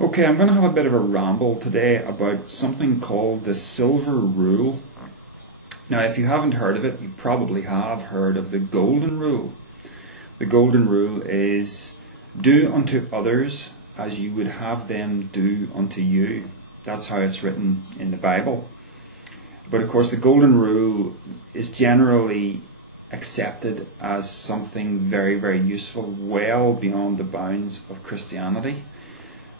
Okay, I'm going to have a bit of a ramble today about something called the Silver Rule. Now, if you haven't heard of it, you probably have heard of the Golden Rule. The Golden Rule is do unto others as you would have them do unto you. That's how it's written in the Bible. But of course, the Golden Rule is generally accepted as something very, very useful, well beyond the bounds of Christianity.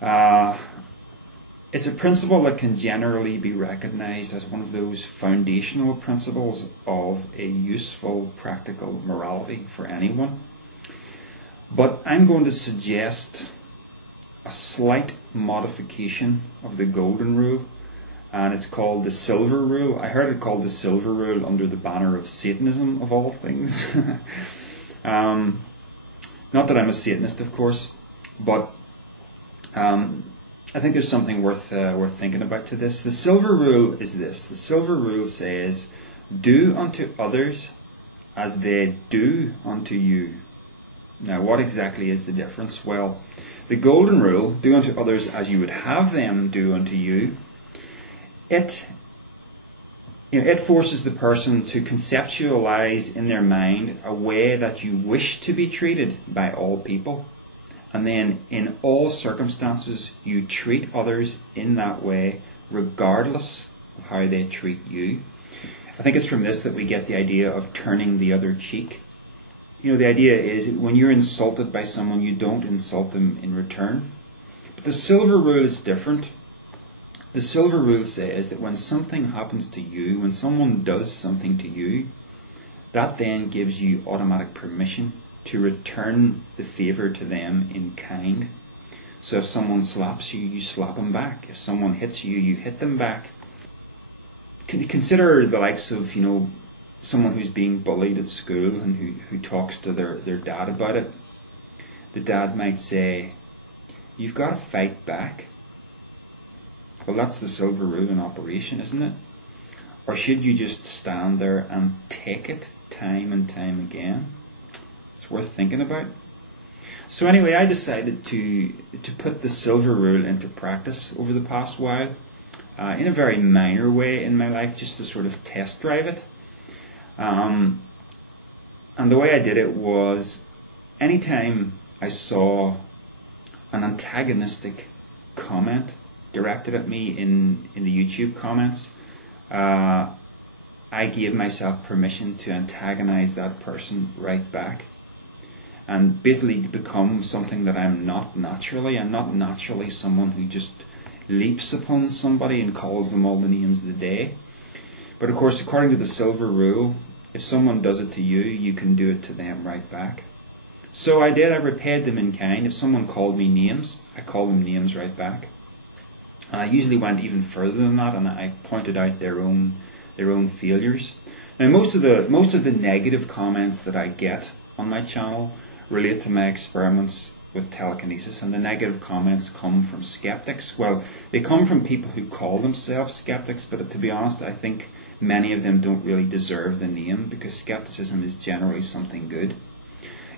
It's a principle that can generally be recognized as one of those foundational principles of a useful, practical morality for anyone. But I'm going to suggest a slight modification of the Golden Rule, and it's called the Silver Rule. I heard it called the Silver Rule under the banner of Satanism, of all things. Not that I'm a Satanist, of course, but I think there's something worth thinking about to this. The Silver Rule is this. The Silver Rule says, do unto others as they do unto you. Now, what exactly is the difference? Well, the Golden Rule, do unto others as you would have them do unto you, it forces the person to conceptualize in their mind a way that you wish to be treated by all people. And then in all circumstances, you treat others in that way, regardless of how they treat you. I think it's from this that we get the idea of turning the other cheek. You know, the idea is when you're insulted by someone, you don't insult them in return. But the Silver Rule is different. The Silver Rule says that when something happens to you, when someone does something to you, that then gives you automatic permission to return the favour to them in kind. So if someone slaps you, you slap them back. If someone hits you, you hit them back. Consider the likes of, someone who's being bullied at school and who talks to their dad about it. The dad might say, you've got to fight back. Well, that's the Silver Rule in operation, isn't it? Or should you just stand there and take it time and time again? It's worth thinking about. So anyway, I decided to put the Silver Rule into practice over the past while, in a very minor way in my life, just to sort of test drive it. And the way I did it was, anytime I saw an antagonistic comment directed at me in the YouTube comments, I gave myself permission to antagonize that person right back. And basically to become something that I'm not naturally. I'm not naturally someone who just leaps upon somebody and calls them all the names of the day. But of course, according to the Silver Rule, if someone does it to you, you can do it to them right back. So I did. I repaid them in kind. If someone called me names, I called them names right back. And I usually went even further than that, and I pointed out their own failures. Now, most of the negative comments that I get on my channel relate to my experiments with telekinesis, and the negative comments come from skeptics. Well, they come from people who call themselves skeptics, but to be honest, I think many of them don't really deserve the name, because skepticism is generally something good.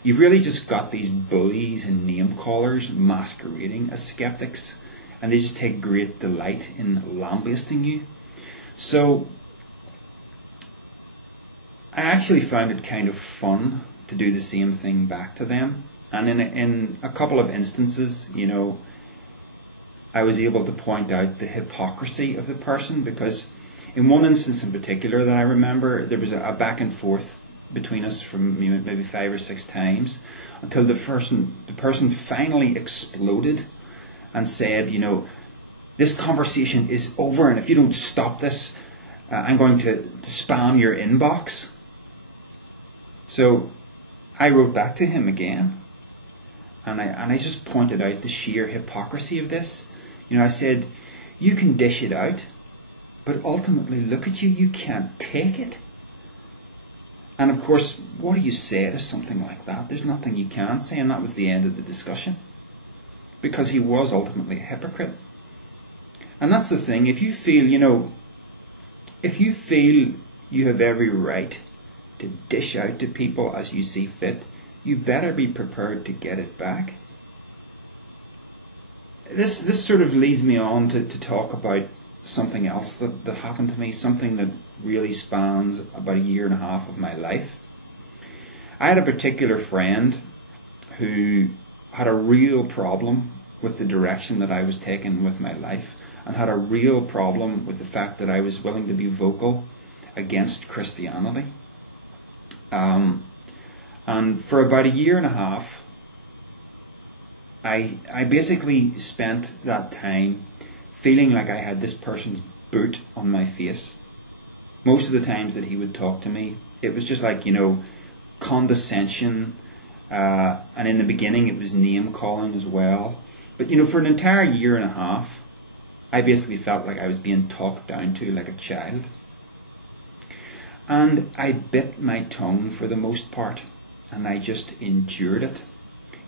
You've really just got these bullies and name callers masquerading as skeptics, and they just take great delight in lambasting you. So I actually found it kind of fun to do the same thing back to them. And in a couple of instances, I was able to point out the hypocrisy of the person, because in one instance in particular that I remember, there was a back and forth between us from maybe 5 or 6 times, until the person finally exploded and said, this conversation is over, and if you don't stop this, I'm going to spam your inbox. So I wrote back to him again, and I just pointed out the sheer hypocrisy of this. I said, you can dish it out, but ultimately, look at you, you can't take it. And of course, what do you say to something like that? There's nothing you can say, and that was the end of the discussion, because he was ultimately a hypocrite. And that's the thing. If you feel you have every right to dish out to people as you see fit, you better be prepared to get it back. this sort of leads me on to talk about something else that happened to me, something that really spans about a year and a half of my life. I had a particular friend who had a real problem with the direction that I was taking with my life, and had a real problem with the fact that I was willing to be vocal against Christianity. And for about a year and a half, I basically spent that time feeling like I had this person's boot on my face. Most of the times that he would talk to me, it was just like, condescension, and in the beginning it was name calling as well. But for an entire year and a half, I basically felt like I was being talked down to like a child. And I bit my tongue for the most part, and I just endured it.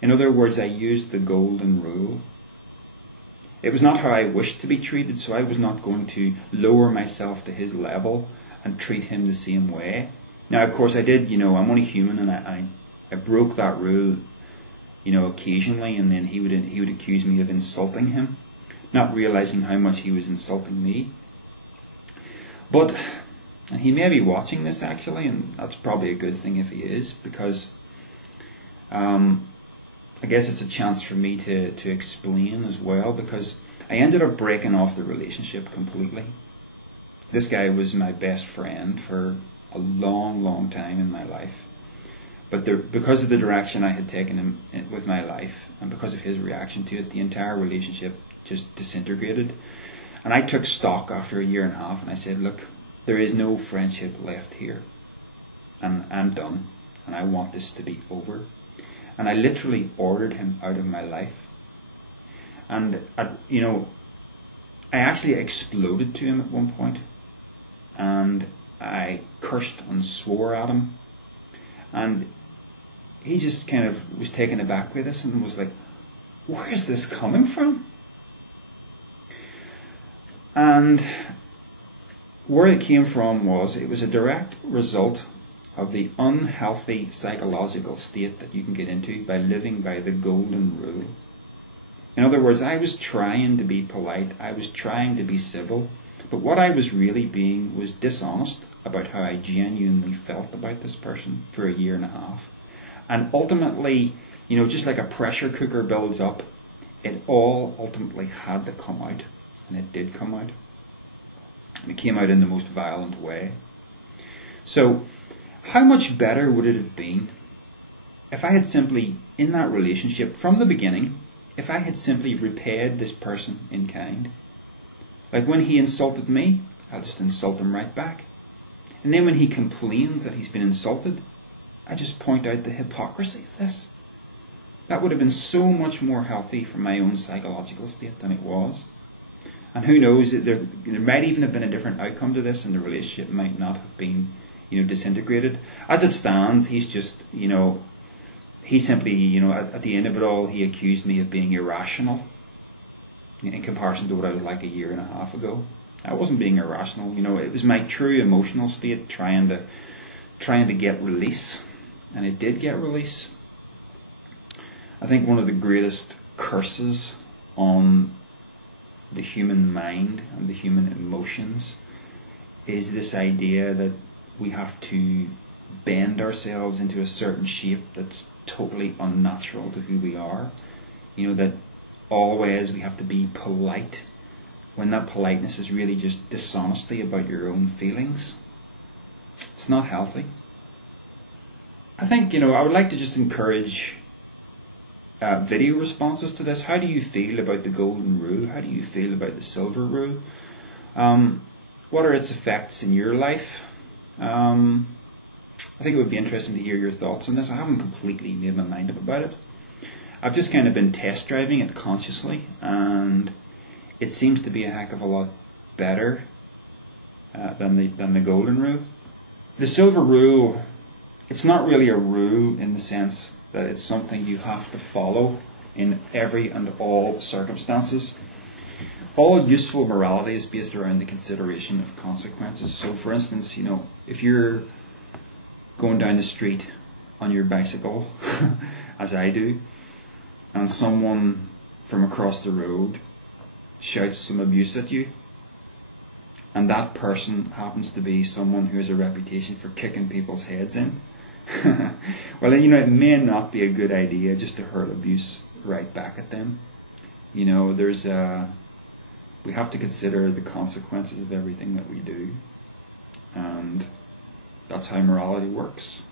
In other words, I used the golden rule. It was not how I wished to be treated, so I was not going to lower myself to his level and treat him the same way. Now, of course, I did, I'm only human, and I broke that rule, occasionally, and then he would accuse me of insulting him, not realizing how much he was insulting me. But, and he may be watching this actually, and that's probably a good thing if he is, because I guess it's a chance for me to explain as well, because I ended up breaking off the relationship completely. This guy was my best friend for a long, long time in my life. But because of the direction I had taken him with my life, and because of his reaction to it, the entire relationship just disintegrated. And I took stock after a year and a half, and I said, look, there is no friendship left here. And I'm done. And I want this to be over. And I literally ordered him out of my life. And, I actually exploded to him at one point. And I cursed and swore at him. And he just kind of was taken aback with this and was like, where is this coming from? And where it came from it was a direct result of the unhealthy psychological state that you can get into by living by the golden rule. In other words, I was trying to be polite, I was trying to be civil, but what I was really being was dishonest about how I genuinely felt about this person for a year and a half. And ultimately, just like a pressure cooker builds up, it all ultimately had to come out. And it did come out. And it came out in the most violent way. So, how much better would it have been if I had simply, in that relationship, from the beginning, if I had simply repaid this person in kind? Like when he insulted me, I'll just insult him right back. And then when he complains that he's been insulted, I just point out the hypocrisy of this. That would have been so much more healthy for my own psychological state than it was. And who knows, there might even have been a different outcome to this, and the relationship might not have been, disintegrated. As it stands, he's just, he simply, at the end of it all, he accused me of being irrational in comparison to what I was like a year and a half ago. I wasn't being irrational, it was my true emotional state trying to get release, and it did get release. I think one of the greatest curses on the human mind and the human emotions is this idea that we have to bend ourselves into a certain shape that's totally unnatural to who we are. That always we have to be polite, when that politeness is really just dishonesty about your own feelings. It's not healthy. I think, I would like to just encourage video responses to this. How do you feel about the golden rule? How do you feel about the silver rule? What are its effects in your life? I think it would be interesting to hear your thoughts on this. I haven't completely made my mind up about it. I've just kind of been test driving it consciously, and it seems to be a heck of a lot better than the golden rule. The silver rule, it's not really a rule in the sense that it's something you have to follow in every and all circumstances. All useful morality is based around the consideration of consequences. So for instance, if you're going down the street on your bicycle, as I do, and someone from across the road shouts some abuse at you, and that person happens to be someone who has a reputation for kicking people's heads in, well, you know, it may not be a good idea just to hurl abuse right back at them. You know, we have to consider the consequences of everything that we do, and that's how morality works.